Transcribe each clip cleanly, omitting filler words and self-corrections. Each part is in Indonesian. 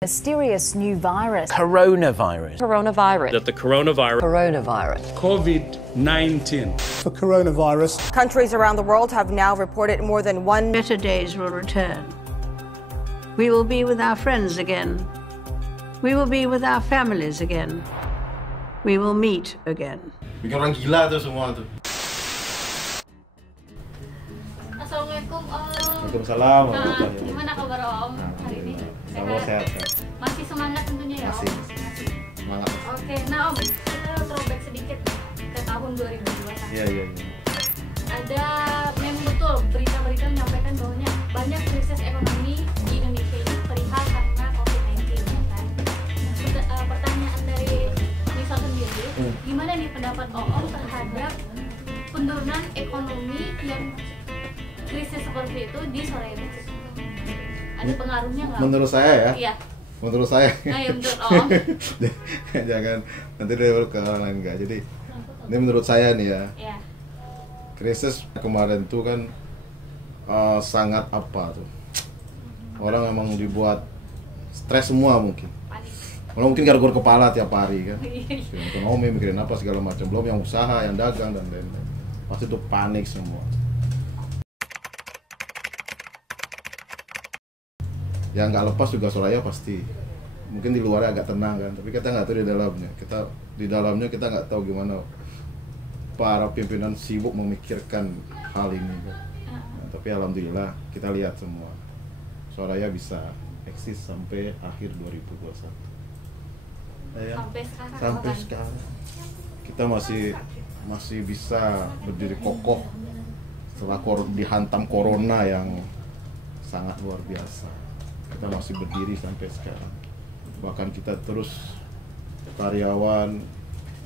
Mysterious new virus. Coronavirus. Coronavirus. That the coronavirus. Coronavirus. COVID-19. For coronavirus. Countries around the world have now reported more than one. Better days will return. We will be with our friends again. We will be with our families again. We will meet again. Bikin orang gila tuh semua tuh. Assalamualaikum Om. Waalaikumsalam. Gimana kabar Om hari ini? Sehat. Masih semangat tentunya ya Om? Masih. Semangat. Oke, nah Om, kita throwback sedikit ke tahun 2002. Iya. Ada memang betul berita-berita menyampaikan bahwa banyak krisis ekonomi di Indonesia ini perihal karena COVID-19 ya kan. Pertanyaan dari Nisa sendiri, gimana nih pendapat Om terhadap penurunan ekonomi yang krisis seperti itu di Soraya Beach? Ada pengaruhnya nggak? Menurut saya ya? Iya. Menurut saya. Nah, ya menurut Om. Jangan nanti dia ke orang lain enggak. Jadi ini menurut saya nih ya. Iya. Krisis kemarin tuh kan sangat apa tuh? Orang emang dibuat stres semua mungkin. Orang mungkin garuk kepala tiap hari kan. Mikirin ekonomi, mikirin apa segala macam. Belum yang usaha, yang dagang dan lain-lain. Pasti tuh panik semua. Yang nggak lepas juga Soraya pasti. Mungkin di luarnya agak tenang kan, tapi kita nggak tahu di dalamnya. Kita nggak tahu gimana para pimpinan sibuk memikirkan hal ini kan. Nah, tapi alhamdulillah kita lihat semua Soraya bisa eksis sampai akhir 2021. Sampai sekarang kita masih bisa berdiri kokoh setelah dihantam corona yang sangat luar biasa. Kita masih berdiri sampai sekarang. Bahkan kita terus karyawan,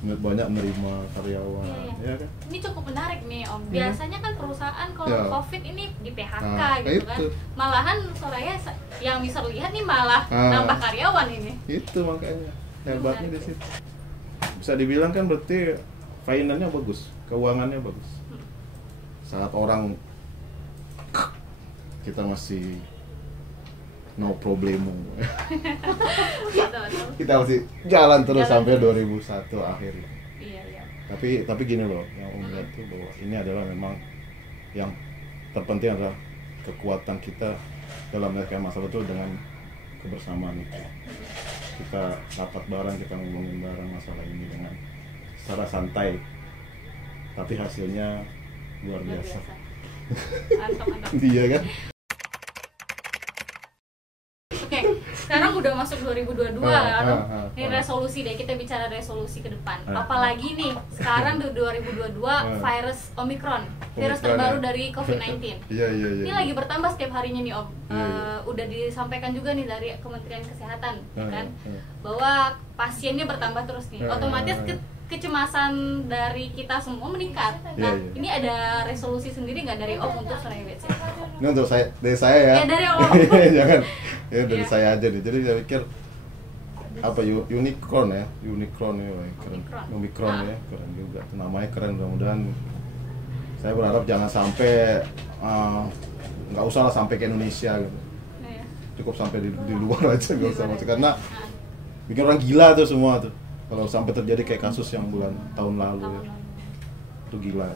banyak menerima karyawan. Iya. Ya kan? Ini cukup menarik nih Om. Biasanya kan perusahaan kalau COVID ini di PHK gitu kan. Itu. Malahan Soraya yang bisa lihat nih malah nambah karyawan ini. Itu makanya hebatnya di situ. Bisa dibilang kan berarti finance-nya bagus, keuangannya bagus. Saat orang kita masih no problemo. Kita masih jalan terus sampai 2001 akhir. Iya. Tapi gini loh, yang Om lihat tuh bahwa ini adalah memang yang terpenting adalah kekuatan kita dalam menyelesaikan masalah itu dengan kebersamaan itu. Kita rapat bareng, kita ngomongin bareng masalah ini dengan secara santai. Tapi hasilnya luar biasa. Mantap. Iya kan? Oke, sekarang udah masuk 2022 ini resolusi deh, kita bicara resolusi ke depan. Apalagi nih, sekarang di 2022 virus Omicron, virus terbaru dari COVID-19. Iya. Ini lagi bertambah setiap harinya nih Om. Udah disampaikan juga nih dari Kementerian Kesehatan, ya kan, bahwa pasiennya bertambah terus nih. Otomatis kecemasan dari kita semua meningkat. Nah, ini ada resolusi sendiri nggak dari Om untuk Soraya Beach? Ini untuk saya, dari saya ya. Ya dari Om. Jangan, ya dari saya aja nih. Jadi saya pikir apa Omicron ya, keren. Omicron ya, keren juga. Namanya keren, mudah-mudahan. Saya berharap jangan sampai nggak usah lah sampai ke Indonesia gitu. Cukup sampai di luar aja, nggak usah masuk karena bikin orang gila tuh semua tuh. Kalau sampai terjadi kayak kasus yang tahun lalu ya. Itu gila.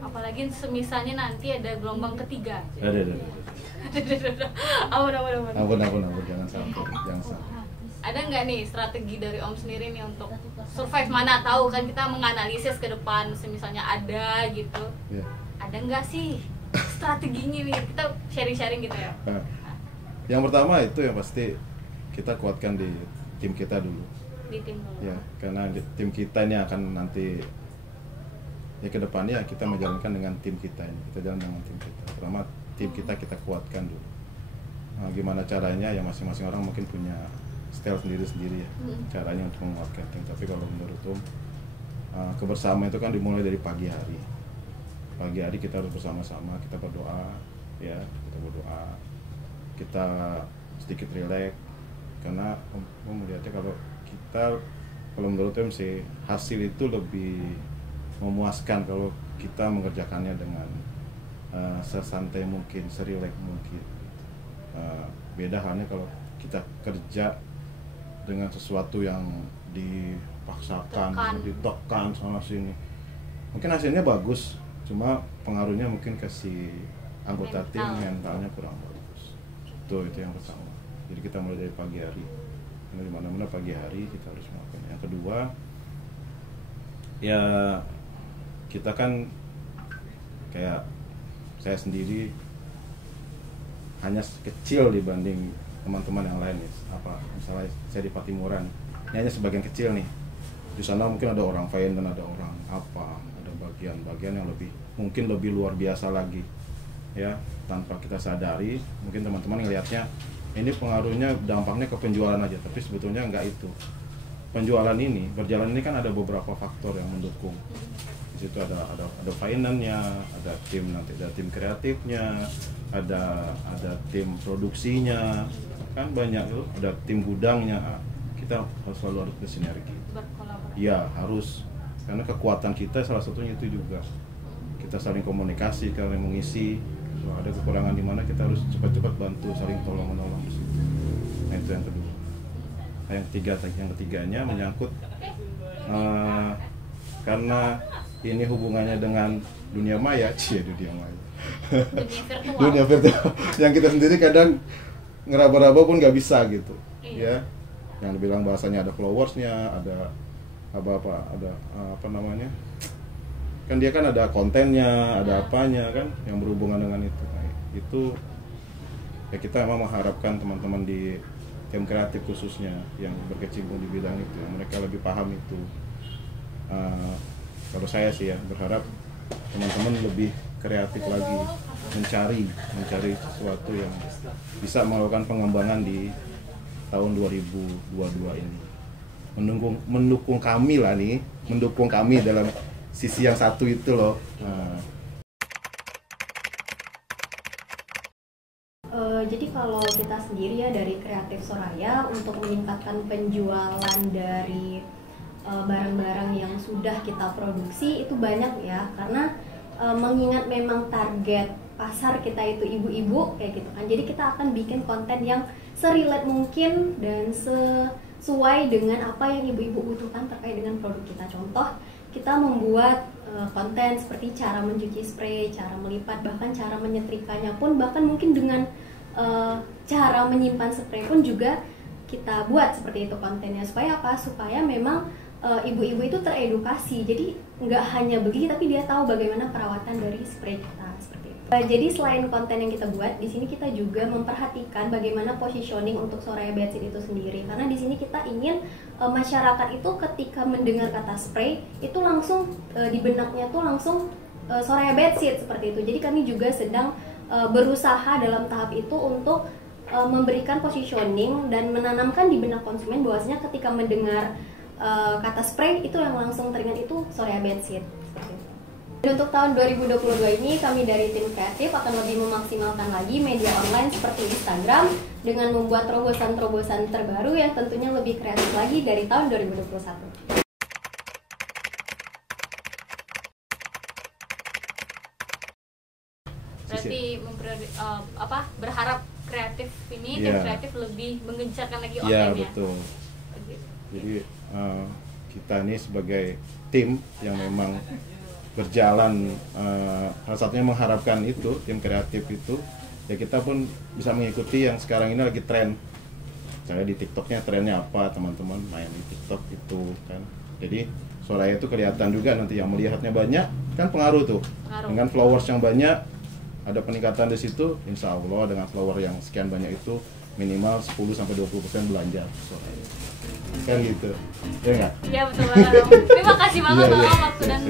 Apalagi semisalnya nanti ada gelombang ketiga. Ada. Ampun. Jangan sampai. Ada nggak nih strategi dari Om sendiri nih untuk survive? Mana tahu kan kita menganalisis ke depan, semisalnya ada gitu. Yeah. Ada nggak sih strateginya nih? Kita sharing-sharing gitu ya. Yang pertama itu yang pasti kita kuatkan di tim kita dulu. Di tim dulu. Ya, karena tim kita ini akan nanti ya ke depannya kita menjalankan dengan tim kita ini. Kita jalan dengan tim kita. Pertama tim kita kuatkan dulu. Nah, gimana caranya ya masing-masing orang mungkin punya style sendiri-sendiri ya. Caranya untuk menguatkan tim. Tapi kalau menurut Om kebersamaan itu kan dimulai dari pagi hari. Pagi hari kita harus bersama-sama, kita berdoa ya, kita sedikit rileks karena Om melihatnya kalau menurut Om sih hasil itu lebih memuaskan kalau kita mengerjakannya dengan sesantai mungkin, serileks mungkin. Beda halnya kalau kita kerja dengan sesuatu yang dipaksakan, ditekan sana sini. Mungkin hasilnya bagus, cuma pengaruhnya mungkin ke si anggota tim mentalnya kurang bagus. Itu yang pertama. Jadi kita mulai dari pagi hari. Karena di mana-mana pagi hari kita harus melakukan. Yang kedua, ya kita kan kayak saya sendiri hanya kecil dibanding teman-teman yang lain nih. Misalnya saya di Patimuran, ini hanya sebagian kecil nih. Di sana mungkin ada orang finance, ada orang ada bagian-bagian yang mungkin lebih luar biasa lagi. Ya, tanpa kita sadari, mungkin teman-teman ngelihatnya ini pengaruhnya, dampaknya ke penjualan aja, tapi sebetulnya enggak itu. Penjualan ini, berjalan ini kan ada beberapa faktor yang mendukung. Di situ ada finance-nya, ada tim kreatifnya, ada tim produksinya, kan banyak tuh, ada tim gudangnya. Kita selalu harus bersinergi. Iya, harus. Karena kekuatan kita salah satunya itu juga. Kita saling komunikasi, saling mengisi. Kalau ada kekurangan di mana kita harus cepat-cepat bantu, saling tolong-menolong di situ. Nah, itu yang kedua. Nah, yang ketiganya menyangkut karena ini hubungannya dengan dunia maya, dunia maya. Dunia virtual. Yang kita sendiri kadang ngeraba-raba pun nggak bisa gitu. Ya. Yang dibilang bahasanya ada followersnya, ada apa namanya, kan dia kan ada kontennya, ada apanya kan yang berhubungan dengan itu. Nah, itu ya kita memang mengharapkan teman-teman di tim kreatif khususnya yang berkecimpung di bidang itu, mereka lebih paham itu. Kalau saya sih ya berharap teman-teman lebih kreatif lagi, mencari sesuatu yang bisa melakukan pengembangan di tahun 2022 ini. Mendukung kami lah nih, mendukung kami dalam sisi yang satu itu loh. Jadi kalau kita sendiri ya dari Kreatif Soraya untuk meningkatkan penjualan dari barang-barang yang sudah kita produksi itu banyak ya, karena mengingat memang target pasar kita itu ibu-ibu kayak gitu kan, jadi kita akan bikin konten yang serelate mungkin dan sesuai dengan apa yang ibu-ibu butuhkan terkait dengan produk kita. Contoh, kita membuat konten seperti cara mencuci spray, cara melipat, bahkan cara menyetrikanya pun, bahkan mungkin dengan cara menyimpan spray pun juga kita buat seperti itu kontennya. Supaya apa? Supaya memang ibu-ibu itu teredukasi, jadi nggak hanya beli tapi dia tahu bagaimana perawatan dari spray kita seperti itu. Jadi selain konten yang kita buat, di sini kita juga memperhatikan bagaimana positioning untuk Soraya Bedsheet itu sendiri. Karena di sini kita ingin masyarakat itu ketika mendengar kata spray itu langsung di benaknya tuh langsung Soraya Bedsheet seperti itu. Jadi kami juga sedang berusaha dalam tahap itu untuk memberikan positioning dan menanamkan di benak konsumen bahwasanya ketika mendengar kata spray itu yang langsung teringat itu Soraya Bedsheet. Dan untuk tahun 2022 ini kami dari tim kreatif akan lebih memaksimalkan lagi media online seperti Instagram dengan membuat terobosan-terobosan terbaru yang tentunya lebih kreatif lagi dari tahun 2021. Berarti berharap kreatif ini, tim kreatif lebih mengencarkan lagi online ya? Iya, betul. Jadi kita ini sebagai tim yang memang berjalan, salah satunya mengharapkan itu, tim kreatif itu, ya kita pun bisa mengikuti yang sekarang ini lagi tren. Misalnya di TikToknya trennya apa, teman-teman main di TikTok itu kan. Jadi Soraya itu kelihatan juga nanti yang melihatnya banyak, kan pengaruh tuh. Dengan followers yang banyak, ada peningkatan di situ, insya Allah dengan follower yang sekian banyak itu minimal 10-20% belanja Soraya. Kan gitu, ya nggak? Iya betul banget. Terima kasih banget Om waktu dan